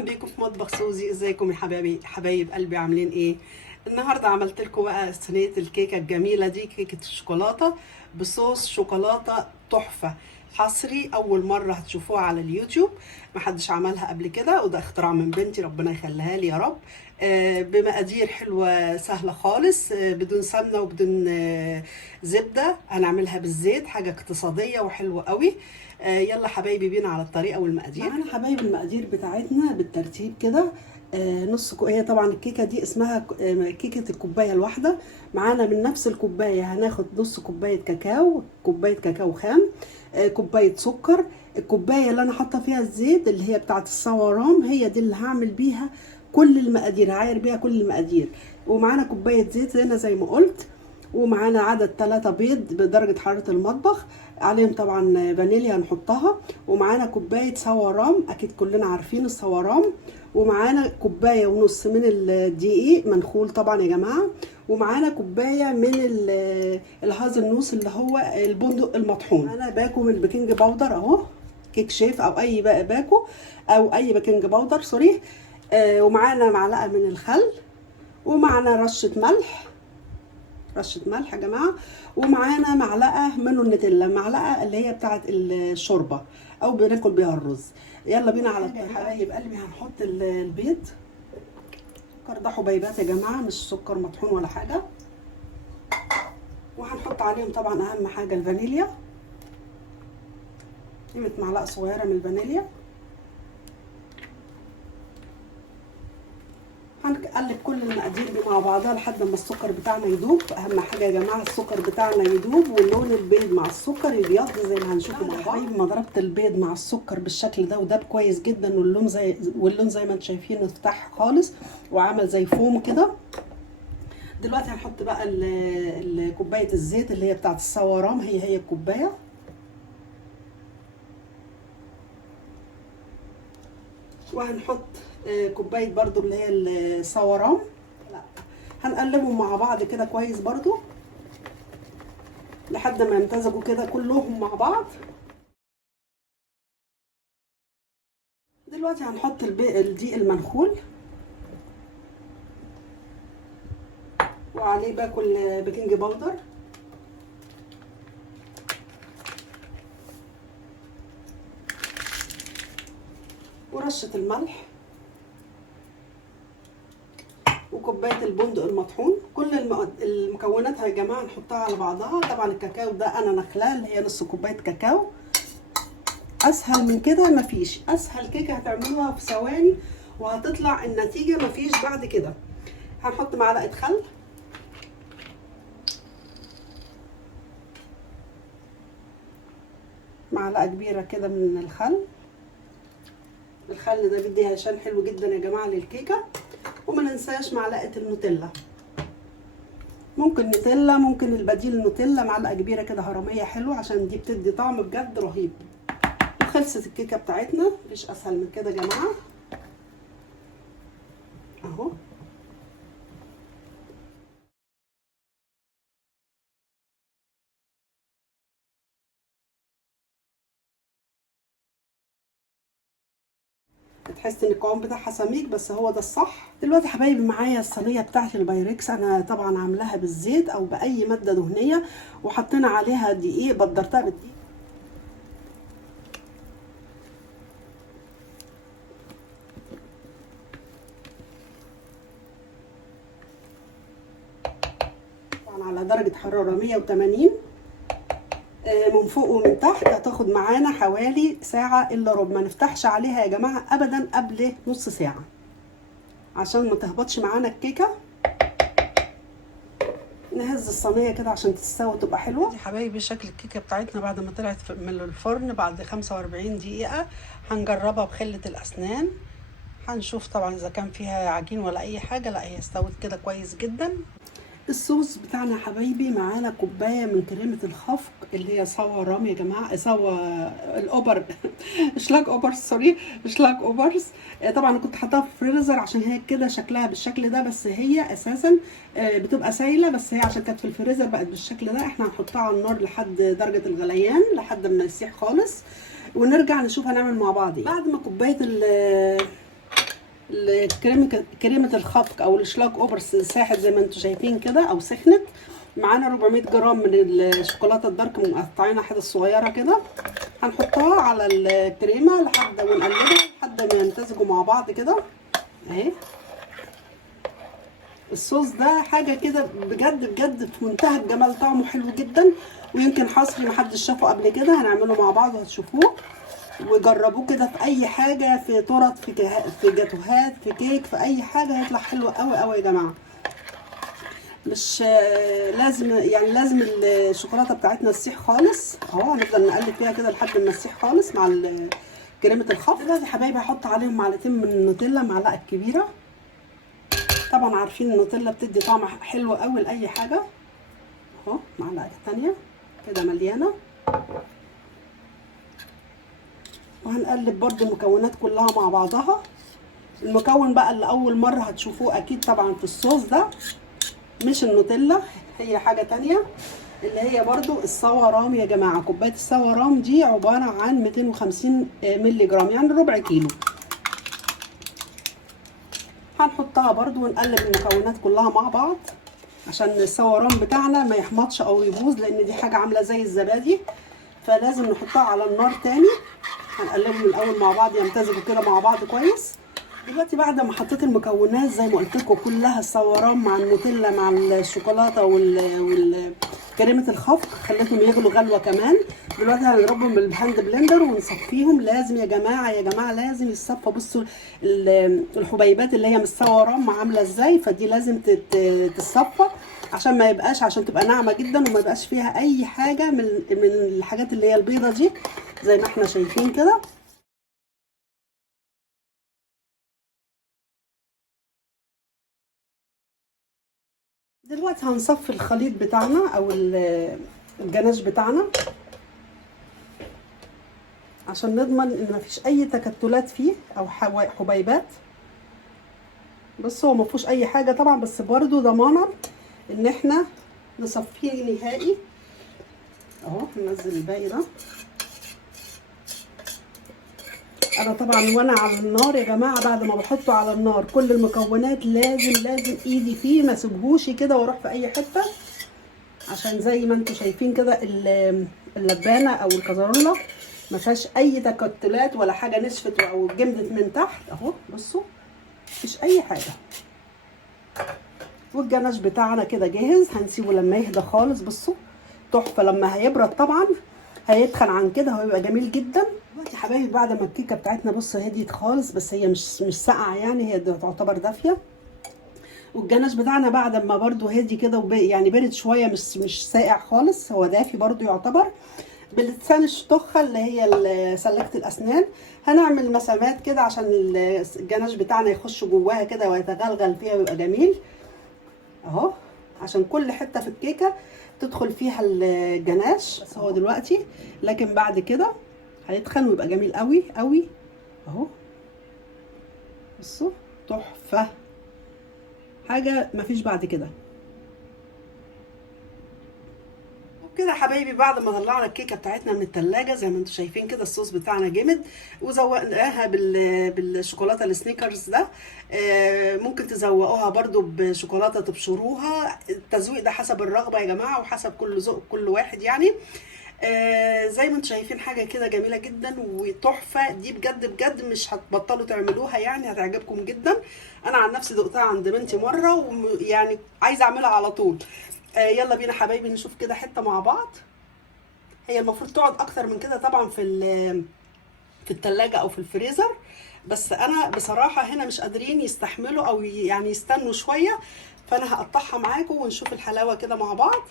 اهلا بيكم في مطبخ سوزي. ازيكم يا حبايب قلبي، عاملين ايه؟ النهارده عملت لكم بقى صينيه الكيكه الجميله دي، كيكه الشوكولاته بصوص شوكولاته تحفه، حصري اول مره هتشوفوها على اليوتيوب، محدش عملها قبل كده، وده اختراع من بنتي ربنا يخليها لي يا رب. بمقادير حلوه سهله خالص، بدون سمنه وبدون زبده، هنعملها بالزيت، حاجه اقتصاديه وحلوه قوي. يلا حبايبي بينا على الطريقه والمقادير. معانا حبايب المقادير بتاعتنا بالترتيب كده. هي طبعا الكيكه دي اسمها كيكه الكوبايه الواحده. معانا من نفس الكوبايه هناخد نص كوبايه كاكاو، كوبايه كاكاو خام، كوبايه سكر. الكوبايه اللي انا حاطه فيها الزيت اللي هي بتاعه الصورام، هي دي اللي هعمل بيها كل المقادير، هعاير بيها كل المقادير. ومعانا كوبايه زيت زي ما قلت، ومعانا عدد 3 بيض بدرجة حرارة المطبخ، عليهم طبعا فانيليا هنحطها. ومعانا كوباية صورام، اكيد كلنا عارفين الصورام. ومعانا كوباية ونص من الدقيق منخول طبعا يا جماعة. ومعانا كوباية من الهازل نوس اللي هو البندق المطحون. انا باكو من البيكنج باودر اهو، كيك شيف او اي باكو او اي بيكنج باودر سوري. ومعانا معلقة من الخل، ومعانا رشة ملح يا جماعه. ومعانا معلقه من النوتيلا، معلقه اللي هي بتاعه الشوربه او بناكل بيها الرز. يلا بينا على الطريقه حبايب قلبي. هنحط البيض، سكر ده حبيبات يا جماعه، مش سكر مطحون ولا حاجه. وهنحط عليهم طبعا اهم حاجه الفانيليا، قيمه معلقه صغيره من الفانيليا. هنقلب كل المقادير دي مع بعضها لحد ما السكر بتاعنا يدوب. اهم حاجه يا جماعه السكر بتاعنا يدوب، واللون البيض مع السكر يبيض زي ما هنشوفه مع بعض. ما ضربت البيض مع السكر بالشكل ده وداب كويس جدا، واللون زي ما انتم شايفين اتفتح خالص وعمل زي فوم كده. دلوقتي هنحط بقى كوبايه الزيت اللي هي بتاعه الصورام، هي الكوبايه. وهنحط كوبايه برضو اللي هي الصورام. هنقلبهم مع بعض كده كويس برضو لحد ما يمتزجوا كده كلهم مع بعض. دلوقتي هنحط الدقيق المنخول، وعليه باكل بيكنج باودر، ورشة الملح، وكوبايه البندق المطحون. كل المكونات يا جماعه نحطها على بعضها. طبعا الكاكاو ده انا نخلاه اللي هي نص كوبايه كاكاو. اسهل من كده مفيش، اسهل كيكه هتعملوها في ثواني وهتطلع النتيجه مفيش بعد كده. هنحط معلقه خل، معلقه كبيره كده من الخل ده بيدي هشام حلو جدا يا جماعه للكيكه. وما ننساش معلقه النوتيلا، ممكن نوتيلا، ممكن البديل النوتيلا، معلقه كبيره كده هرميه حلوه عشان دي بتدي طعم بجد رهيب. وخلصت الكيكه بتاعتنا، مفيش اسهل من كده يا جماعه اهو. تحس ان القوام بتاعها سميك بس هو ده الصح. دلوقتي حبايبي معايا الصينيه بتاعتي البايركس، انا طبعا عاملاها بالزيت او باي ماده دهنيه، وحطينا عليها دقيق، بدرتها بالدقيق. طبعا على درجه حراره 180 من فوق ومن تحت. هتاخد معانا حوالي ساعه الا ربع. ما نفتحش عليها يا جماعه ابدا قبل نص ساعه عشان ما تهبطش معانا الكيكه. نهز الصينيه كده عشان تستوي وتبقى حلوه. دي حبايبي شكل الكيكه بتاعتنا بعد ما طلعت من الفرن بعد 45 دقيقه. هنجربها بخله الاسنان، هنشوف طبعا اذا كان فيها عجين ولا اي حاجه. لا هي استوت كده كويس جدا. الصوص بتاعنا يا حبايبي معانا كوبايه من كريمه الخفق اللي هي صورام يا جماعه، الاوبر شلاك اوبرز سوري، شلاك اوبرز. طبعا كنت حاطاها في الفريزر عشان هي كده شكلها بالشكل ده، بس هي اساسا بتبقى سايله، بس هي عشان كانت في الفريزر بقت بالشكل ده. احنا هنحطها على النار لحد درجه الغليان لحد ما يسيح خالص، ونرجع نشوف هنعمل مع بعض ايه. بعد ما كوبايه كريمه الخفق او الشلاج اوبرس ساحت زي ما انتم شايفين كده او سخنت. معانا 400 جرام من الشوكولاته الدارك مقطعينها حتت صغيره كده، هنحطها على الكريمه لحد ونقلبها لحد ما يمتزجوا مع بعض كده اهي. الصوص ده حاجه كده بجد بجد في منتهى الجمال، طعمه حلو جدا ويمكن حصري محدش شافه قبل كده. هنعمله مع بعض وهتشوفوه، وجربوه كده في اي حاجه، في تورت، في جاتوهات، في كيك، في اي حاجه هيطلع حلو قوي قوي يا جماعه. مش لازم يعني لازم الشوكولاته بتاعتنا تسيح خالص اهو. هنفضل نقلب فيها كده لحد ما تسيح خالص مع كريمه الخفق. دلوقتي يا حبايبي هحط عليهم معلقتين من النوتيلا، معلقه كبيره. طبعا عارفين النوتيلا بتدي طعم حلو قوي لاي حاجه اهو. معلقه تانية كده مليانه، وهنقلب برضو المكونات كلها مع بعضها. المكون بقى اللي اول مره هتشوفوه اكيد طبعا في الصوص ده مش النوتيلا، هي حاجه تانية اللي هي برضو السوا رام يا جماعه. كوبايه السوا رام دي عباره عن 250 مللي جرام، يعني ربع كيلو. هنحطها برضو ونقلب المكونات كلها مع بعض عشان السوا رام بتاعنا ما يحمضش او يبوظ، لان دي حاجه عامله زي الزبادي، فلازم نحطها على النار تاني. هنقلبهم الاول مع بعض يمتزجوا كده مع بعض كويس. دلوقتي بعد ما حطيت المكونات زي ما قلت لكم كلها، السوران مع النوتيلا مع الشوكولاته كريمه الخفق، خليتهم يغلوا غلوه كمان. دلوقتي هنضربهم بالهاند بلندر ونصفيهم. لازم يا جماعه يا جماعه لازم يتصفى. بصوا الحبيبات اللي هي من السوران عامله ازاي، فدي لازم تتصفى عشان ما يبقاش، عشان تبقى ناعمه جدا وما يبقاش فيها اي حاجه من الحاجات اللي هي البيضه دي زي ما احنا شايفين كده. دلوقتي هنصفي الخليط بتاعنا او الجناش بتاعنا عشان نضمن ان مفيش اي تكتلات فيه او حبيبات. بص هو مفيهوش اي حاجه طبعا، بس برضو ضمانا ان احنا نصفيه نهائي اهو. ننزل الباقي ده. انا طبعا وانا على النار يا جماعه، بعد ما بحطه على النار كل المكونات لازم ايدي فيه ما اسيبهوش كده واروح في اي حته، عشان زي ما انتم شايفين كده اللبانه او الكازارولا ما فيهاش اي تكتلات ولا حاجه نشفت او جمدت من تحت اهو. بصوا مفيش اي حاجه. والجناش بتاعنا كده جاهز، هنسيبه لما يهدى خالص. بصوا تحفه. لما هيبرد طبعا هيتخن عن كده وهيبقى جميل جدا. دلوقتي يا حبايبي بعد ما الكيكه بتاعتنا بصوا هديت خالص، بس هي مش ساقعه يعني، هي تعتبر دافيه. والجناش بتاعنا بعد ما برضو هدي كده يعني برد شويه، مش ساقع خالص، هو دافي برضو يعتبر. بلسان الشطخه اللي هي سلكه الاسنان هنعمل مسامات كده عشان الجناش بتاعنا يخش جواها كده ويتغلغل فيها ويبقى جميل اهو، عشان كل حته في الكيكه تدخل فيها الجناش. بس هو دلوقتي، لكن بعد كده هيتخن ويبقى جميل قوي قوي اهو. بصوا تحفه، حاجه مفيش بعد كده. وبكده يا حبايبي بعد ما طلعنا الكيكه بتاعتنا من التلاجة زي ما انتم شايفين كده، الصوص بتاعنا جامد، وزوقناها بالشوكولاته السنيكرز ده. ممكن تزوقوها برضو بشوكولاته تبشروها. التزويق ده حسب الرغبه يا جماعه وحسب كل ذوق كل واحد يعني. زي ما انتم شايفين حاجه كده جميله جدا وتحفه. دي بجد بجد مش هتبطلوا تعملوها يعني، هتعجبكم جدا. انا عن نفسي دقتها عند بنتي مره ويعني عايزه اعملها على طول. يلا بينا حبايبي نشوف كده حته مع بعض. هي المفروض تقعد اكتر من كده طبعا في التلاجة او في الفريزر، بس انا بصراحه هنا مش قادرين يستحملوا او يعني يستنوا شويه، فانا هقطعها معاكم ونشوف الحلاوه كده مع بعض.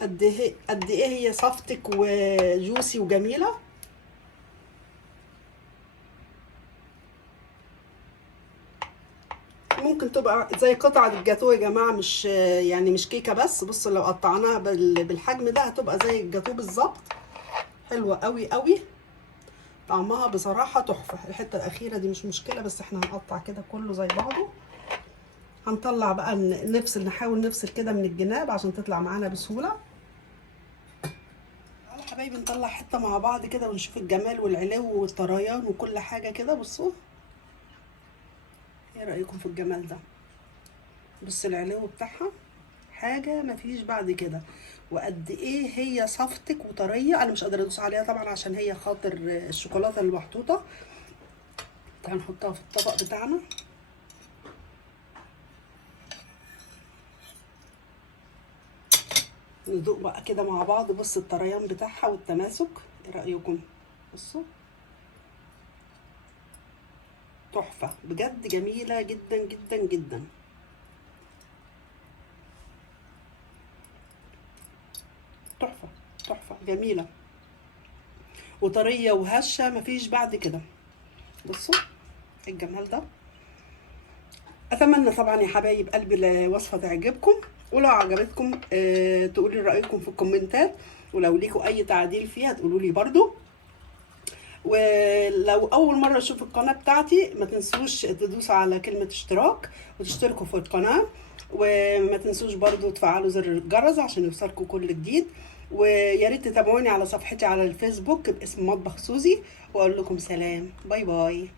قد ايه هي صفتك وجوسي وجميله. ممكن تبقى زي قطعه الجاتوه يا جماعه، مش يعني مش كيكه بس. بصوا لو قطعناها بالحجم ده هتبقى زي الجاتوه بالظبط. حلوه قوي قوي، طعمها بصراحه تحفه. الحته الاخيره دي مش مشكله، بس احنا هنقطع كده كله زي بعضه. هنطلع بقى نحاول نفصل كده من الجناب عشان تطلع معانا بسهوله. حبايبي نطلع حته مع بعض كده ونشوف الجمال والعلو والطريان وكل حاجه كده. بصوا ايه رايكم في الجمال ده؟ بص العلو بتاعها حاجه مفيش بعد كده، وقد ايه هي صفتك وطريه. انا مش قادره ادوس عليها طبعا عشان هي خاطر الشوكولاته اللي محطوطه. تعالوا نحطها في الطبق بتاعنا. ندوق بقى كده مع بعض. بص الطريان بتاعها والتماسك، ايه رايكم؟ بصوا تحفه بجد، جميله جدا جدا جدا. تحفه تحفه جميله وطريه وهشه مفيش بعد كده. بصوا الجمال ده. اتمنى طبعا يا حبايب قلبي الوصفه تعجبكم، ولو عجبتكم تقولي رايكم في الكومنتات، ولو ليكوا اي تعديل فيها تقولوا لي برضو. ولو اول مره تشوفوا القناه بتاعتي ما تنسوش تدوسوا على كلمه اشتراك وتشتركوا في القناه، وما تنسوش برضو تفعلوا زر الجرس عشان يوصلكم كل جديد. ويا ريت تتابعوني على صفحتي على الفيسبوك باسم مطبخ سوزي، واقول لكم سلام، باي باي.